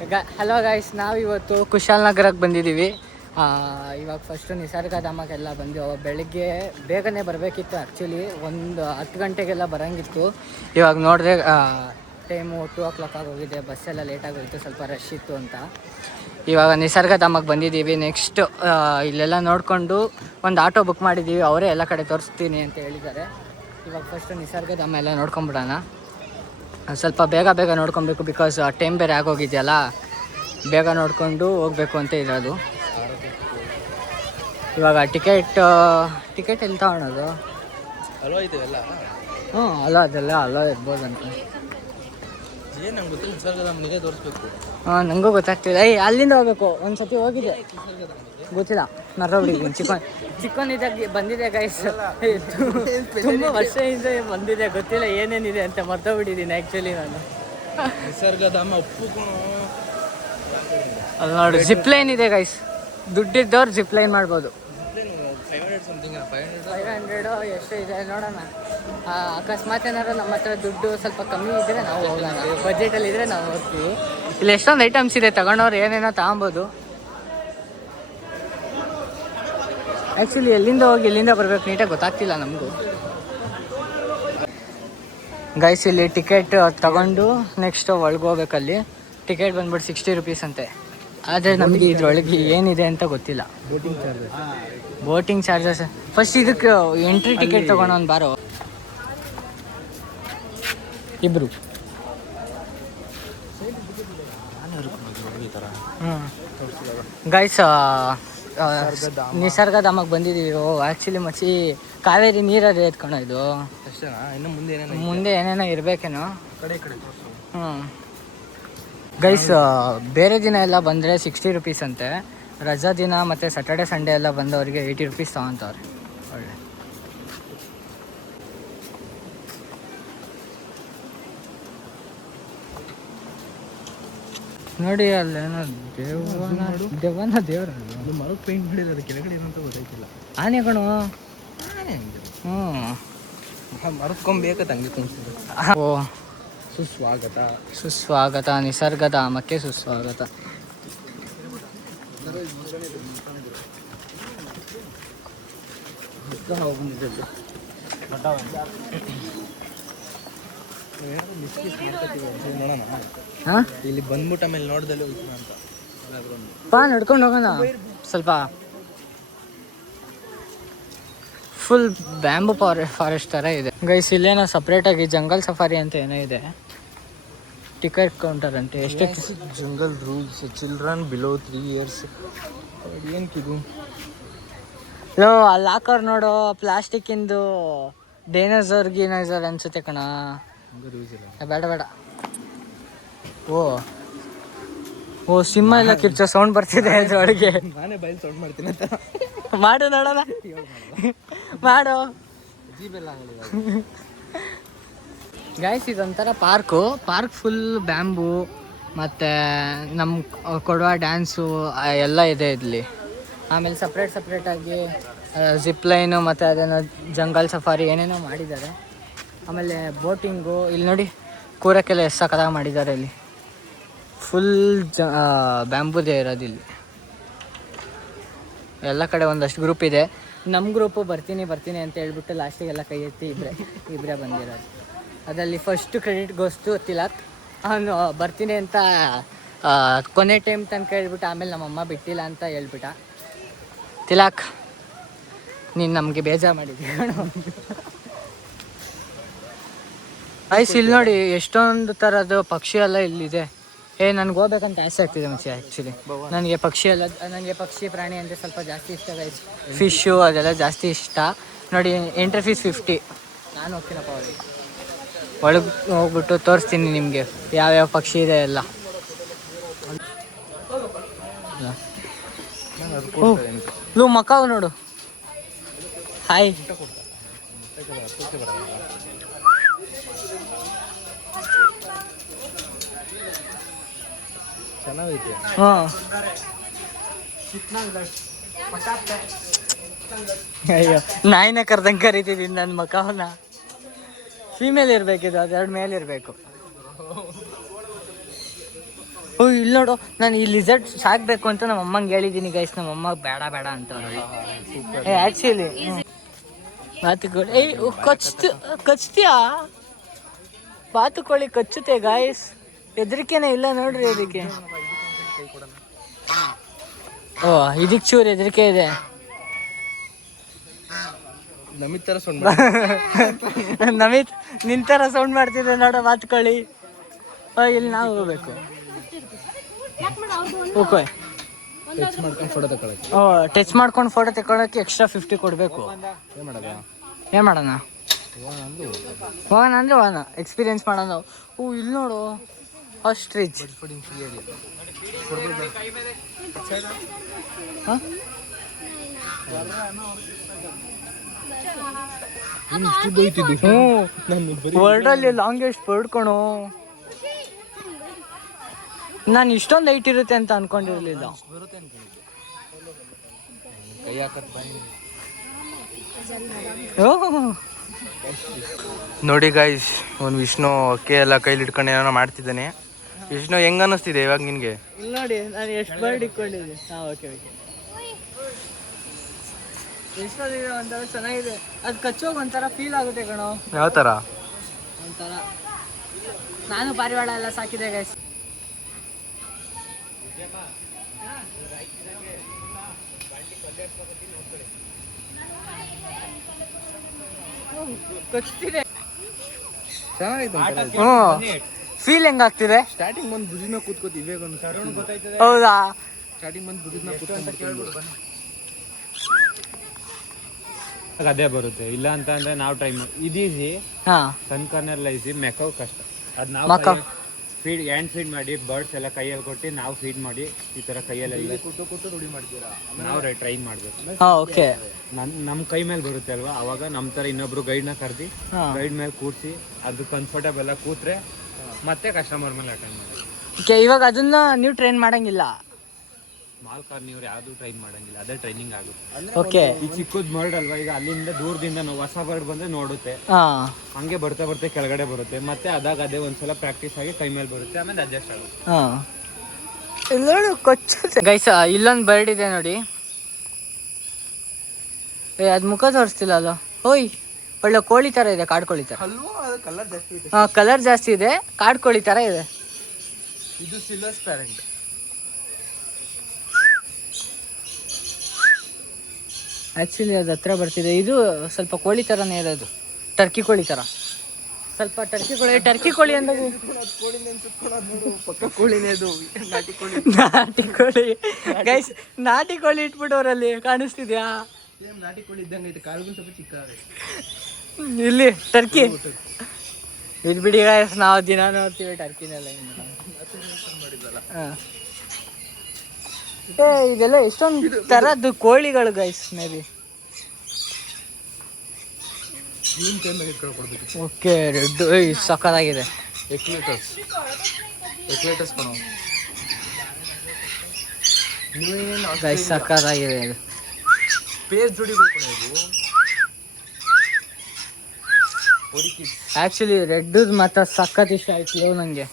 Hello guys, ನಾವಿವತ್ತು ಕುಶಾಲನಗರಕ್ಕೆ ಬಂದಿದ್ದೀವಿ. ಇವಾಗ ಫಸ್ಟು ನಿಸರ್ಗಧಾಮಕ್ಕೆಲ್ಲ ಬಂದು ಬೆಳಿಗ್ಗೆ ಬೇಗನೆ ಬರಬೇಕಿತ್ತು. ಆ್ಯಕ್ಚುಲಿ ಒಂದು 10 ಗಂಟೆಗೆಲ್ಲ ಬರೋಂಗಿತ್ತು. ಇವಾಗ ನೋಡಿದ್ರೆ ಟೈಮು 2 ಆಗೋಗಿದೆ. ಬಸ್ಸೆಲ್ಲ ಲೇಟಾಗಿ ಹೋಯಿತು, ಸ್ವಲ್ಪ ರಶ್ ಇತ್ತು ಅಂತ. ಇವಾಗ ನಿಸರ್ಗಧಾಮಕ್ಕೆ ಬಂದಿದ್ದೀವಿ. ನೆಕ್ಸ್ಟ್ ಇಲ್ಲೆಲ್ಲ ನೋಡಿಕೊಂಡು ಒಂದು ಆಟೋ ಬುಕ್ ಮಾಡಿದ್ದೀವಿ. ಅವರೇ ಎಲ್ಲ ಕಡೆ ತೋರಿಸ್ತೀನಿ ಅಂತ ಹೇಳಿದ್ದಾರೆ. ಇವಾಗ ಫಸ್ಟು ನಿಸರ್ಗಧಾಮ ಎಲ್ಲ ನೋಡ್ಕೊಂಬಿಡೋಣ. ಸ್ವಲ್ಪ ಬೇಗ ನೋಡ್ಕೊಬೇಕು, ಬಿಕಾಸ್ ಟೈಮ್ ಬೇರೆ ಆಗೋಗಿದೆಯಲ್ಲ. ಬೇಗ ನೋಡಿಕೊಂಡು ಹೋಗ್ಬೇಕು ಅಂತ ಇರೋದು. ಇವಾಗ ಟಿಕೆಟ್ ಎಲ್ಲಿ ತಗೊಳೋದು? ಅಲೋ ಇದೆಯಲ್ಲ. ಅಲೋ ಅದೆಲ್ಲ ಅಲೋ ಇರ್ಬೋದು ಅಂತ. ಏನು ನಂಗೆ ಗೊತ್ತಿಲ್ಲ, ನಿಸರ್ಗಧಾಮನಿಗೆ ತೋರಿಸ್ಬೇಕು. ನನಗೂ ಗೊತ್ತಾಗ್ತಿಲ್ಲ. ಅಲ್ಲಿಂದ ಹೋಗ್ಬೇಕು. ಒಂದು ಸತಿ ಹೋಗಿದೆ, ಗೊತ್ತಿಲ್ಲ, ಮರ್ರೋಗ್ಬಿಟ್ಟಿದ್ದೀನಿ. ಚಿಕ್ಕವನಿದ್ದಾಗ ಬಂದಿದೆ ಗೈಸ್, ತುಂಬ ವರ್ಷದಿಂದ ಬಂದಿದೆ. ಗೊತ್ತಿಲ್ಲ ಏನೇನಿದೆ ಅಂತ ಮರ್ತೋಗ್ಬಿಟ್ಟಿದ್ದೀನಿ ಆ್ಯಕ್ಚುಲಿ ನಾನು. ನಿಸರ್ಗಧಾಮ ಒಪ್ಪುಕೊಂಡು ಅಲ್ಲಿ ನೋಡಿ ಜಿಪ್ಲೈನ್ ಇದೆ ಗೈಸ್. ದುಡ್ಡಿದ್ದವ್ರು ಜಿಪ್ಲೈನ್ ಮಾಡ್ಬೋದು. 500 ಎಷ್ಟು ಇದೆ ನೋಡೋಣ. ಅಕಸ್ಮಾತ್ ಏನಾದ್ರು ನಮ್ಮ ಹತ್ರ ದುಡ್ಡು ಸ್ವಲ್ಪ ಕಮ್ಮಿ ಇದ್ದರೆ ನಾವು ಹೋಗೋಣ. ಬಜೆಟಲ್ಲಿ ಇದ್ದರೆ ನಾವು ಹೋಗ್ತೀವಿ. ಇಲ್ಲಿ ಎಷ್ಟೊಂದು ಐಟಮ್ಸ್ ಇದೆ, ತಗೊಂಡವ್ರು ಏನೇನೋ ತಗೊಬೋದು. ಆ್ಯಕ್ಚುಲಿ ಎಲ್ಲಿಂದ ಹೋಗಿ ಎಲ್ಲಿಂದ ಬರಬೇಕು ನೀಟಾಗಿ ಗೊತ್ತಾಗ್ತಿಲ್ಲ ನಮಗೂ. ಗೈಸ್ ಇಲ್ಲಿ ಟಿಕೆಟ್ ತಗೊಂಡು ನೆಕ್ಸ್ಟ್ ಒಳಗೆ ಹೋಗ್ಬೇಕಲ್ಲಿ. ಟಿಕೆಟ್ ಬಂದ್ಬಿಟ್ಟು 60 ರೂಪೀಸ್ ಅಂತೆ. ಆದರೆ ನಮಗೆ ಇದ್ರೊಳಗೆ ಏನಿದೆ ಅಂತ ಗೊತ್ತಿಲ್ಲ. ಬೋಟಿಂಗ್ ಚಾರ್ಜಸ್ ಫಸ್ಟ್ ಇದಕ್ಕೆ ಎಂಟ್ರಿ ಟಿಕೆಟ್ ತಗೊಂಡು ಒಂದು ಬಾರೋ ಇಬ್ಬರು. ಗೈಸ್ ನಿಸರ್ಗಧಾಮಕ್ಕೆ ಬಂದಿದ್ದೀವಿ. ಆ್ಯಕ್ಚುಲಿ ಮಚ್ಚಿ ಕಾವೇರಿ ನೀರಲ್ಲಿ ಎತ್ಕೊಳೋ ಇದು. ಮುಂದೆ ಏನೇನೋ ಇರಬೇಕೇನೋ. ಗೈಸ್ ಬೇರೆ ದಿನ ಎಲ್ಲ ಬಂದರೆ 60 ರೂಪೀಸ್ ಅಂತೆ. ರಜಾ ದಿನ ಮತ್ತು ಸ್ಯಾಟರ್ಡೆ ಸಂಡೇ ಎಲ್ಲ ಬಂದವರಿಗೆ 80 ರೂಪೀಸ್ ತಗೊತಾರೆ. ಒಳ್ಳೆ ನೋಡಿ ಅಲ್ಲೇನೋ ದೇವರ ಮರಕ್ಕೆ ಪೇಂಟ್ ಮಾಡಿದ್ರೆ ಅದು ಕೆಳಗಡೆ ಏನಂತ ಗೊತ್ತಾಯ್ತಿಲ್ಲ. ಆನೆ ಕಣೋ. ಮರಕ್ಕೊಂಬೇಕತ್ತ ಹಂಗೆ ಕುಣಿಸಿದ್ರು. ಓ ಸುಸ್ವಾಗತ ನಿಸರ್ಗಧಾಮಕ್ಕೆ ಸುಸ್ವಾಗತ. ನೋಡೋಣ ಇಲ್ಲಿ ಬಂದ್ಬಿಟ್ಟು ಆಮೇಲೆ ನೋಡ್ದಲ್ಲಿ ಹೋಗ್ತೀನಿ ಅಂತ ನಡ್ಕೊಂಡು ಹೋಗೋಣ. ಸ್ವಲ್ಪ ಫುಲ್ ಬ್ಯಾಂಬೂ ಫಾರೆಸ್ಟ್ ಥರ ಇದೆ ಗೈಸ್. ಇಲ್ಲೇನೋ ಸಪ್ರೇಟಾಗಿ ಜಂಗಲ್ ಸಫಾರಿ ಅಂತ ಏನೋ ಇದೆ. ಟಿಕೆಟ್ ಕೌಂಟರ್ ಅಂತೆ. ಎಷ್ಟು jungle rules children below 3 years. ಏನಕ್ಕಿದು? ಅಲ್ಲಿ ಹಾಕೋರು ನೋಡು ಪ್ಲಾಸ್ಟಿಕ್ಕಿಂದು ಡೈನೋಸರ್ ಅನ್ಸುತ್ತೆ ಕಣ. ಬೇಡ. ಓ ಸಿಂಹ ಎಲ್ಲ ಕಿರ್ಚೋ ಸೌಂಡ್ ಬರ್ತಿದೆ ಅದ್ರೊಳಗೆ. ನಾನೇ ಬೈಲ್ ಸೌಂಡ್ ಮಾಡ್ತೀನಿ ಅಂತ ಮಾಡು ನೋಡೋಣ. ಮಾಡು ಗೈಸ್. ಇದೊಂಥರ ಪಾರ್ಕ್ ಫುಲ್ ಬ್ಯಾಂಬೂ ಮತ್ತು ನಮ್ಮ ಕೊಡುವ ಡ್ಯಾನ್ಸು ಎಲ್ಲ ಇದೆ ಇಲ್ಲಿ. ಆಮೇಲೆ ಸಪ್ರೇಟಾಗಿ ಜಿಪ್ಲೈನು ಮತ್ತು ಅದೇನೋ ಜಂಗಲ್ ಸಫಾರಿ ಏನೇನೋ ಮಾಡಿದ್ದಾರೆ. ಆಮೇಲೆ ಬೋಟಿಂಗು ಇಲ್ಲಿ ನೋಡಿ, ಕೂರಕ್ಕೆಲ್ಲ ಎಷ್ಟು ಸಕಲಾಗಿ ಮಾಡಿದ್ದಾರೆ. ಇಲ್ಲಿ ಫುಲ್ ಬ್ಯಾಂಬೂದೇ ಇರೋದು. ಇಲ್ಲಿ ಎಲ್ಲ ಕಡೆ ಒಂದಷ್ಟು ಗ್ರೂಪ್ ಇದೆ. ನಮ್ಮ ಗ್ರೂಪು ಬರ್ತೀನಿ ಅಂತ ಹೇಳ್ಬಿಟ್ಟು ಲಾಸ್ಟಿಗೆಲ್ಲ ಕೈ ಎತ್ತಿ ಇಬ್ಬರೇ ಬಂದಿರೋದು. ಅದರಲ್ಲಿ ಫಸ್ಟ್ ಕ್ರೆಡಿಟ್ ಗೋಸ್ತು ತಿಲಕ್. ಅವನು ಬರ್ತೀನಿ ಅಂತ ಕೊನೆ ಟೈಮ್ ತನಕ ಹೇಳ್ಬಿಟ್ಟು ಆಮೇಲೆ ನಮ್ಮಮ್ಮ ಬಿಟ್ಟಿಲ್ಲ ಅಂತ ಹೇಳ್ಬಿಟ್ಟ. ತಿಲಕ್, ನೀನು ನಮಗೆ ಬೇಜಾರು ಮಾಡಿದ್ವಿ. ಐಸ್ ಇಲ್ಲಿ ನೋಡಿ ಎಷ್ಟೊಂದು ಥರದ್ದು ಪಕ್ಷಿ ಎಲ್ಲ ಇಲ್ಲಿದೆ. ನನಗೆ ಹೋಗ್ಬೇಕಂತ ಆಸೆ ಆಗ್ತಿದೆ ಮಚ್ಚಿ. ಆ್ಯಕ್ಚುಲಿ ನನಗೆ ಪಕ್ಷಿ ಪ್ರಾಣಿ ಅಂದರೆ ಸ್ವಲ್ಪ ಜಾಸ್ತಿ ಇಷ್ಟ ಗೈಸ್. ಫಿಶ್ಶು ಅದೆಲ್ಲ ಜಾಸ್ತಿ ಇಷ್ಟ. ನೋಡಿ ಎಂಟ್ರಿ ಫೀಸ್ 50. ನಾನು ಹೋಗ್ತೀನಪ್ಪ ಒಳಗೆ ಹೋಗ್ಬಿಟ್ಟು ತೋರಿಸ್ತೀನಿ ನಿಮಗೆ ಯಾವ್ಯಾವ ಪಕ್ಷಿ ಇದೆ ಎಲ್ಲ. ಮಕಾವು ನೋಡು. ಹಾಯ್. ಚೆನ್ನಾಗೈತೆ. ಅಯ್ಯೋ ನಾಯಿನ ಕರ್ದಂಗೆ ಕರಿತಿದ್ದೀನಿ ನನ್ನ ಮಕಾವನ್ನ. ಫೀಮೇಲ್ ಇರಬೇಕಿದು, ಅದೆರಡು ಮೇಲ್ ಇರಬೇಕು. ಓ ಇಲ್ಲಿ ನೋಡು, ನಾನು ಈ ಲಿಸರ್ಟ್ ಸಾಕ್ಬೇಕು ಅಂತ ನಮ್ಮ ಅಮ್ಮಂಗೆ ಹೇಳಿದ್ದೀನಿ ಗೈಸ್. ನಮ್ಮ ಅಮ್ಮ ಬೇಡ ಬೇಡ ಅಂತ ಆ್ಯಕ್ಚುಲಿ ಬಾತುಕೋಳಿ. ಏಯ್ ಕಚ್ತೀಯಾ? ಬಾತುಕೋಳಿ ಕಚ್ಚುತ್ತೆ ಗಾಯ್ಸ್, ಹೆದರಿಕೆನೇ ಇಲ್ಲ ನೋಡ್ರಿ ಅದಕ್ಕೆ. ಓ ಇದಕ್ಕೆ ಚೂರು ಹೆದರಿಕೆ ಇದೆ. ನಮಿತ್ ತರ ಸೌಂಡ್ ನಮಿತ್ ನಿನ್ ಥರ ಸೌಂಡ್ ಮಾಡ್ತಿದ್ದೆ ನೋಡೋ ಬಾತುಕೋಳಿ. ಇಲ್ಲಿ ನಾವು ಹೋಗ್ಬೇಕು. ಓಕೆ, ಟಚ್ ಮಾಡ್ಕೊಂಡು ಫೋಟೋ ತಗೊಳಕ್ಕೆ ಎಕ್ಸ್ಟ್ರಾ 50 ಕೊಡಬೇಕು. ಏನು ಮಾಡೋಣ? ಹೋಗೋಣ ಅಂದರೆ ಹೋಗೋಣ, ಎಕ್ಸ್ಪೀರಿಯನ್ಸ್ ಮಾಡೋಣ. ಓ ಇಲ್ಲಿ ನೋಡು, ಆಸ್ಟ್ರಿಚ್. ವರ್ಲ್ಡಲ್ಲಿ ಲಾಂಗೆಸ್ಟ್ ಬರ್ಡ್ ಕಣೋ. ನಾನು ಇಷ್ಟೊಂದು ಹೈಟ್ ಇರುತ್ತೆ ಅಂತ ಅನ್ಕೊಂಡಿರ್ಲಿಲ್ಲ. ನೋಡಿ ಗೈಸ್, ಒಂದು ವಿಷ್ಣು ಅಕ್ಕೆ ಎಲ್ಲ ಕೈಲಿ ಇಟ್ಕೊಂಡು ಏನೋ ಮಾಡ್ತಿದ್ದಾನೆ. ವಿಷ್ಣು ಹೆಂಗ ಅನ್ನಿಸ್ತಿದೆ ಇವಾಗ ನಿನ್ಗೆ? ನೋಡಿ ನಾನು ಎಷ್ಟು ಬರ್ಡ್ ಇಟ್ಕೊಂಡಿದ್ದೆ. ಹಾಂ ಓಕೆ ಓಕೆ, ಎಷ್ಟೊಂದಿದೆ, ಒಂಥರ ಚೆನ್ನಾಗಿದೆ. ಅದು ಕಚ್ಚೋಗ ಒಂಥರ ಫೀಲ್ ಆಗುತ್ತೆ ಕಣೋ. ಯಾವ ಥರ? ಒಂಥರ ನಾನು ಪಾರಿವಾಳ ಎಲ್ಲ ಸಾಕಿದೆ ಗೈಸ್. ಕಚ್ತಿದೆ. ಫೀಲ್ ಹೆಂಗಾಗ್ತಿದೆ? ಸ್ಟಾರ್ಟಿಂಗ್ ಬಂದು ಬುಜಿನ ಕೂತ್ಕೋತೀವಿ. ಹೌದಾ? ಸ್ಟಾರ್ಟಿಂಗ್ ಬಂದು ಬುಜಿನ ಅದೇ ಬರುತ್ತೆ. ಇಲ್ಲ ಅಂತ ಅಂದ್ರೆ ನಾವು ಟ್ರೈ ಮಾಡಿ ಇದೀಸಿ. ಸನ್ ಕಾರ್ನರ್ ಎಲ್ಲ ಈಸಿ, ಮೆಕಾವ್ ಕಷ್ಟ. ಅದು ನಾವು ಫೀಡ್ ಹ್ಯಾಂಡ್ ಫೀಡ್ ಮಾಡಿ ಬರ್ಡ್ಸ್ ಎಲ್ಲ ಕೈಯಲ್ಲಿ ಕೊಟ್ಟು ನಾವು ಫೀಡ್ ಮಾಡಿ ಈ ತರ ಕೈಯಲ್ಲಿ ಕೂತು ರೂಢಿ ಮಾಡ್ತೀರಾ. ನಾವು ಟ್ರೈ ಮಾಡ್ಬೇಕು. ಓಕೆ, ನಮ್ಮ ಕೈ ಮೇಲೆ ಬರುತ್ತೆ ಅಲ್ವಾ, ಅವಾಗ ನಮ್ಮ ತರ ಇನ್ನೊಬ್ರು ಗೈಡ್ನ ಕರೆದಿ ಗೈಡ್ ಮೇಲೆ ಕೂರಿಸಿ ಅದು ಕಂಫರ್ಟಬಲ್ ಆಗಿ ಕೂತ್ರೆ ಮತ್ತೆ ಕಸ್ಟಮರ್ ಮೇಲೆ ಅಟೆಂಡ್ ಮಾಡಿ. ಓಕೆ, ಇವಾಗ ಅದನ್ನ ನೀವು ಟ್ರೈನ್ ಮಾಡಂಗಿಲ್ಲ? ಸ್ಮಾಲ್ ಕಾರ್ನಿವ್ರು ಯಾವುದು ಟ್ರೈನ್ ಮಾಡಂಗಿಲ್ಲ, ಅದೇ ಟ್ರೈನಿಂಗ್ ಆಗುತ್ತೆ. ಓಕೆ, ಈ ಚಿಕ್ಕದ್ ಬರ್ಡ್ ಅಲ್ವಾ, ಈಗ ಅಲ್ಲಿಂದ ದೂರದಿಂದ ನಾವು ಹೊಸ ಬರ್ಡ್ ಬಂದ್ರೆ ನೋಡುತ್ತೆ, ಹಂಗೆ ಬರ್ತಾ ಬರ್ತಾ ಕೆಳಗಡೆ ಬರುತ್ತೆ, ಮತ್ತೆ ಅದಾಗ ಅದೇ ಒಂದ್ಸಲ ಪ್ರಾಕ್ಟೀಸ್ ಆಗಿ ಕೈ ಮೇಲೆ ಬರುತ್ತೆ, ಆಮೇಲೆ ಅಡ್ಜಸ್ಟ್ ಆಗುತ್ತೆ. ನೋಡಿ ಕೊಚ್ಚುತ್ತೆ ಗೈಸ್. ಇಲ್ಲೊಂದು ಬರ್ಡ್ ಇದೆ ನೋಡಿ. ಅದು ಮುಖ ತೋರಿಸ್ತಿಲ್ಲ ಅಲ್ಲ. ಓಯ್, ಒಳ್ಳೆ ಕೋಳಿ ತರ ಇದೆ, ಕಾಡ್ಕೋಳಿ ತರ. ಕಲರ್ ಜಾಸ್ತಿ ಇದೆ, ಕಾಡ್ಕೋಳಿ ತರ ಇದೆ. ಇದು ಸಿಲ್ಲಸ್ ಪ್ಯಾರೆಂಟ್. ಆ್ಯಕ್ಚುಲಿ ಅದು ಹತ್ರ ಬರ್ತಿದೆ. ಇದು ಸ್ವಲ್ಪ ಕೋಳಿ ಥರನೇ ಇರೋದು, ಟರ್ಕಿ ಕೋಳಿ ಥರ. ಸ್ವಲ್ಪ ಟರ್ಕಿ ಕೋಳಿ ಅಂದಾಗ ನಾಟಿ ಕೋಳಿ ಗೈಸ್, ನಾಟಿ ಕೋಳಿ ಇಟ್ಬಿಟ್ಟವ್ರಲ್ಲಿ ಕಾಣಿಸ್ತಿದ್ಯಾ? ನಾಟಿ ಕೋಳಿ ಇದ್ದಂಗೆ ಐತೆ, ಕಾಲ್ಗೂ ಸ್ವಲ್ಪ ಚಿಕ್ಕ. ಇಲ್ಲಿ ಟರ್ಕಿ ಇದು ಬಿಡಿ ಗೈಸ್, ನಾವು ದಿನ ನೋಡ್ತೀವಿ ಟರ್ಕಿನೆಲ್ಲ. ಇದೆಲ್ಲ ಎಷ್ಟೊಂದು ತರದ್ದು ಕೋಳಿಗಳು guys. May be okay. Red ಸಕ್ಕತ್ತಾಗಿದೆ. ಗೈಸ್ ಸಕ್ಕತ್ತಾಗಿದೆ ಇದು. ಆ್ಯಕ್ಚುಲಿ ರೆಡ್ ಮಾತ್ರ ಸಖತ್ ಇಷ್ಟ ಆಯ್ತು ನನಗೆ.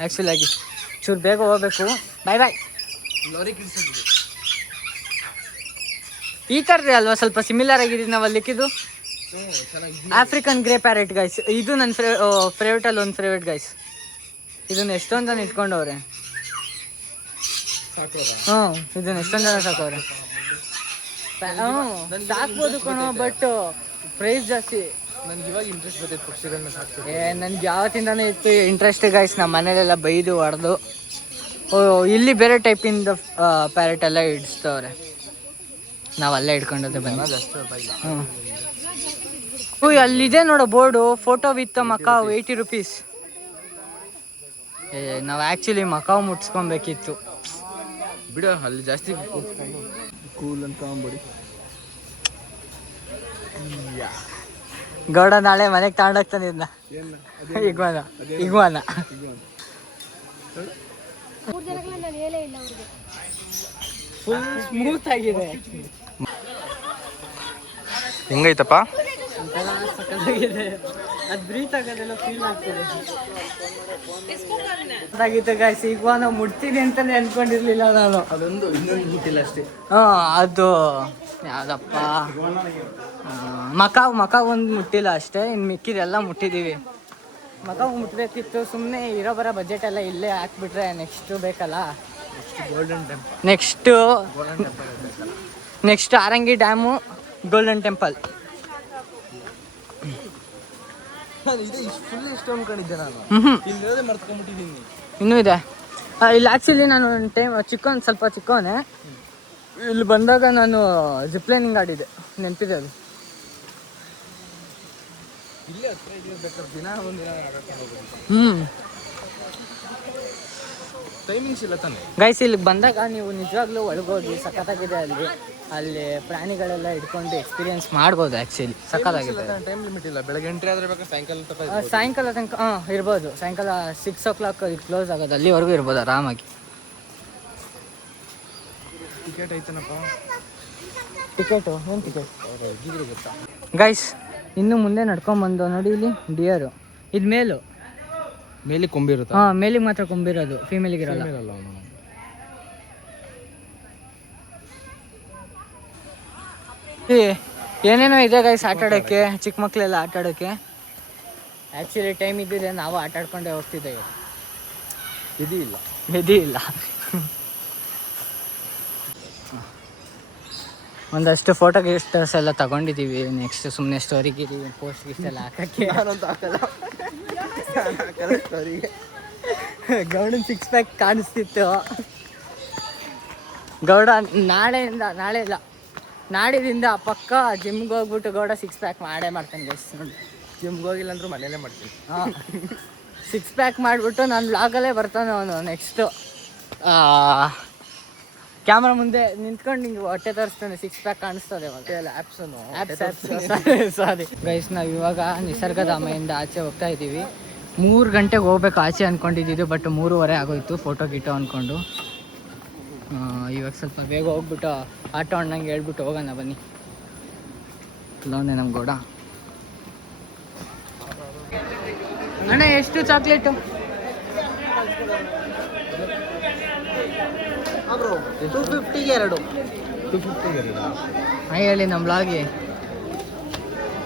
ಆ್ಯಕ್ಚುಲಿ ಆಗಿ ಚೂರು ಬೇಗ ಹೋಗ್ಬೇಕು. ಬಾಯ್ ಬಾಯ್. ಈ ಥರದೇ ಅಲ್ವಾ, ಸ್ವಲ್ಪ ಸಿಮಿಲರ್ ಆಗಿದೆ ನಾವು ಅಲ್ಲಿಕ್ಕಿದ್ದು. ಆಫ್ರಿಕನ್ ಗ್ರೇ ಪ್ಯಾರೆಟ್ ಗೈಸ್, ಇದು ನನ್ನ ಫೇವ್ರೇಟಲ್ಲಿ ಒಂದು ಫೇವ್ರೇಟ್ ಗೈಸ್. ಇದನ್ನ ಎಷ್ಟೊಂದು ಜನ ಇಟ್ಕೊಂಡವ್ರೆ. ಇದನ್ನ ಎಷ್ಟೊಂದು ಜನ ಸಾಕವ್ರೆ. ಸಾಕ್ಬೋದು ಕಣೋ, ಬಟ್ ಪ್ರೈಸ್ ಜಾಸ್ತಿ. ನನ್ಗೆ ಇವಾಗ ಇಂಟ್ರೆಸ್ಟ್ ಬರ್ತೈತೆ ಪಕ್ಷಿಗಳನ್ನ ಸಾಕ್ತೀನಿ. ನನ್ಗೆ ಯಾವತ್ತಿಂದಾನೇ ಇತ್ತು ಇಂಟ್ರೆಸ್ಟ್ ಗೈಸ್. ನಮ್ಮ ಮನೇಲೆಲ್ಲ ಬೈದು ಹೊಡೆದು. ಇಲ್ಲಿ ಬೇರೆ ಟೈಪಿಂದ ಪ್ಯಾರೆಟ್ ಎಲ್ಲ ಇಡಿಸ್ತವ್ರೆ, ನಾವು ಅಲ್ಲೇ ಇಟ್ಕೊಂಡೋದೆ ಬನ್ನಿ. ಅಲ್ಲಿದೆ ನೋಡೋ board, photo with Macau 80 rupees. ನಾವು ಆ್ಯಕ್ಚುಲಿ ಮಕಾವ್ ಮುಟ್ಸ್ಕೊಬೇಕಿತ್ತು ಬಿಡು, ಅಲ್ಲಿ ಜಾಸ್ತಿ ಕೂಲ್ ಅಂತ ಅಂಬಡಿ. ಗೌಡ ನಾಳೆ ಮನೆಗೆ ತಗೊಂಡೋಗ್ತಾನೆ ಇದನ್ನ. ಇಗ್ವಾನ ಫುಲ್ ಸ್ಮೂತ್ ಆಗಿದೆ. ಹೆಂಗೈತಪ್ಪ? ಸಕ್ಕತ್ತಾಗಿದೆ. ಅದು ಬ್ರೀತ್ ಆಗೋದೆಲ್ಲ ಫೀಲ್ ಆಗ್ತದೆ. ಅದಾಗಿತ್ತು ಗಾಯ್ಸ್. ಈಗ ನಾವು ಮುಟ್ತೀನಿ ಅಂತಲೇ ಅಂದ್ಕೊಂಡಿರ್ಲಿಲ್ಲ ನಾನು. ಅದೊಂದು ಇನ್ನೊಂದು ಮುಟ್ಟಿಲ್ಲ ಅಷ್ಟೇ. ಅದು ಯಾವುದಪ್ಪ, ಮಕಾವ್ ಒಂದು ಮುಟ್ಟಿಲ್ಲ ಅಷ್ಟೇ. ಇನ್ನು ಮಿಕ್ಕಿದೆಲ್ಲ ಮುಟ್ಟಿದ್ದೀವಿ. ಮಕಾವ್ ಮುಟ್ಟಬೇಕಿತ್ತು. ಸುಮ್ಮನೆ ಇರೋ ಬರೋ ಬಜೆಟ್ ಎಲ್ಲ ಇಲ್ಲೇ ಹಾಕ್ಬಿಟ್ರೆ ನೆಕ್ಸ್ಟು ಬೇಕಲ್ಲ. Golden temple. Next ಆರಂಗಿ dam, golden temple. Full ಇಷ್ಟು ಅನ್ಕೊಂಡಿದ್ದೆ ನಾನು. ಇಲ್ಲಿರೋದೇ ಮರ್ತ್ಕೊಂಡ್ಬಿಟ್ಟಿದ್ದೀನಿ. ಇನ್ನೂ ಇದೆ ಇಲ್ಲಿ. ಆ್ಯಕ್ಚುಲಿ ನಾನು ಒಂದು ಟೈಮ್ ಸ್ವಲ್ಪ ಚಿಕ್ಕವನೇ. ಇಲ್ಲಿ ಬಂದಾಗ ನಾನು ಜಿಪ್ಲೈನಿಂಗ್ ಆಡಿದ್ದೆ, ನೆನಪಿದೆ ಅದು. ಇಲ್ಲೇ ಹತ್ರ ಬೇಕಾದ್ರೆ ದಿನ ಒಂದಿನ ಟೈಮಿಂಗ್ಸ್ ಇಲ್ಲ ತಾನೆ ಗೈಸ್. ಇಲ್ಲಿಗೆ ಬಂದಾಗ ನೀವು ನಿಜವಾಗ್ಲೂ ಒಳಗೋಗಿ ಸಖತ್ತಾಗಿದೆ. ಅಲ್ಲಿ ಪ್ರಾಣಿಗಳೆಲ್ಲ ಇಟ್ಕೊಂಡು ಎಕ್ಸ್ಪೀರಿಯನ್ಸ್ ಮಾಡ್ಬೋದು. ಆ್ಯಕ್ಚುಲಿ ಸಖತ್ತಾಗಿದೆ. ಟೈಮ್ ಲಿಮಿಟ್ ಇಲ್ಲ. ಬೆಳಗ್ಗೆ ಎಂಟ್ರಿ ಆದರೆ ಬೇಕಾದ್ರೆ ಸಾಯಂಕಾಲ ತನಕ ಇರ್ಬೋದು. ಸಾಯಂಕಾಲ 6 o'clock ಕ್ಲೋಸ್ ಆಗೋದು, ಅಲ್ಲಿವರೆಗೂ ಇರ್ಬೋದು ಆರಾಮಾಗಿ. ಟಿಕೆಟ್ ಐತನಪ್ಪ. ಟಿಕೆಟು ಏನು ಟಿಕೆಟ್ ಗೈಸ್? ಇನ್ನು ಮುಂದೆ ನಡ್ಕೊಂಬಂದು ನೋಡಿ, ಇಲ್ಲಿ ಡಿಯರು. ಇದು ಮೇಲೆ ಕೊಂಬಿರುತ್ತೆ. ಮೇಲಿಗೆ ಮಾತ್ರ ಕೊಂಬಿರೋದು, ಫೀಮೇಲಿಗೆ ಇರಲ್ಲ. ಏನೇನೋ ಇದೆ ಗೈಸ್ ಆಟ ಆಡೋಕ್ಕೆ, ಚಿಕ್ಕ ಮಕ್ಕಳೆಲ್ಲ ಆಟ ಆಡೋಕ್ಕೆ. ಆ್ಯಕ್ಚುಲಿ ಟೈಮ್ ಇದ್ದಿದೆ ನಾವು ಆಟ ಆಡ್ಕೊಂಡೇ ಹೋಗ್ತಿದ್ದೇವೆ. ವಿಧಿ ಇಲ್ಲ. ಒಂದಷ್ಟು ಫೋಟೋ ಗಿಫ್ಟರ್ಸ್ ಎಲ್ಲ ತಗೊಂಡಿದ್ದೀವಿ. ನೆಕ್ಸ್ಟ್ ಸುಮ್ಮನೆ ಸ್ಟೋರಿಗೆ ಪೋಸ್ಟ್ ಗಿಫ್ಟ್ ಎಲ್ಲ ಹಾಕೋಕ್ಕೆ. ಗೌಡನ 6 ಪ್ಯಾಕ್ ಕಾಣಿಸ್ತಿತ್ತು. ಗೌಡ ನಾಳೆದಿಂದ ಪಕ್ಕ ಜಿಮ್ಗೆ ಹೋಗ್ಬಿಟ್ಟು ಗೌಡ 6 ಪ್ಯಾಕ್ ಮಾಡ್ತಾನೆ ಗೈಸ್. ನೋಡಿ, ಜಿಮ್ಗೆ ಹೋಗಿಲ್ಲ ಅಂದ್ರೂ ಮನೇಲೇ ಮಾಡ್ತೀನಿ. 6 ಪ್ಯಾಕ್ ಮಾಡಿಬಿಟ್ಟು ನಾನು ವ್ಲಾಗಲ್ಲೇ ಬರ್ತಾನೆ ಅವನು. ನೆಕ್ಸ್ಟು ಕ್ಯಾಮ್ರಾ ಮುಂದೆ ನಿಂತ್ಕೊಂಡು ನಿಂಗೆ ಹೊಟ್ಟೆ ತೋರಿಸ್ತಾನೆ. 6 ಪ್ಯಾಕ್ ಕಾಣಿಸ್ತದೆ. ಸಾರಿ ಗೈಸ್, ನಾವು ಇವಾಗ ನಿಸರ್ಗಧಾಮೆಯಿಂದ ಆಚೆ ಹೋಗ್ತಾ ಇದ್ದೀವಿ. 3 ಗಂಟೆಗೆ ಹೋಗ್ಬೇಕು ಆಚೆ ಅಂದ್ಕೊಂಡಿದ್ದು, ಬಟ್ 3:15 ಆಗೋಯ್ತು ಫೋಟೋ ಗಿಟೋ ಅಂದ್ಕೊಂಡು. ಇವಾಗ ಸ್ವಲ್ಪ ಬೇಗ ಹೋಗ್ಬಿಟ್ಟು ಆಟೋ ಅಣ್ಣಂಗೆ ಹೇಳ್ಬಿಟ್ಟು ಹೋಗೋಣ ಬನ್ನಿ. ಲೋನೆ ನಮ್ಮ ಗೌಡ. ಅಣ್ಣ ಎಷ್ಟು ಚಾಕ್ಲೇಟು? 250ಗೆ 2. ಹೇಳಿ ನಮ್ಮ ಬ್ಲಾಗಿ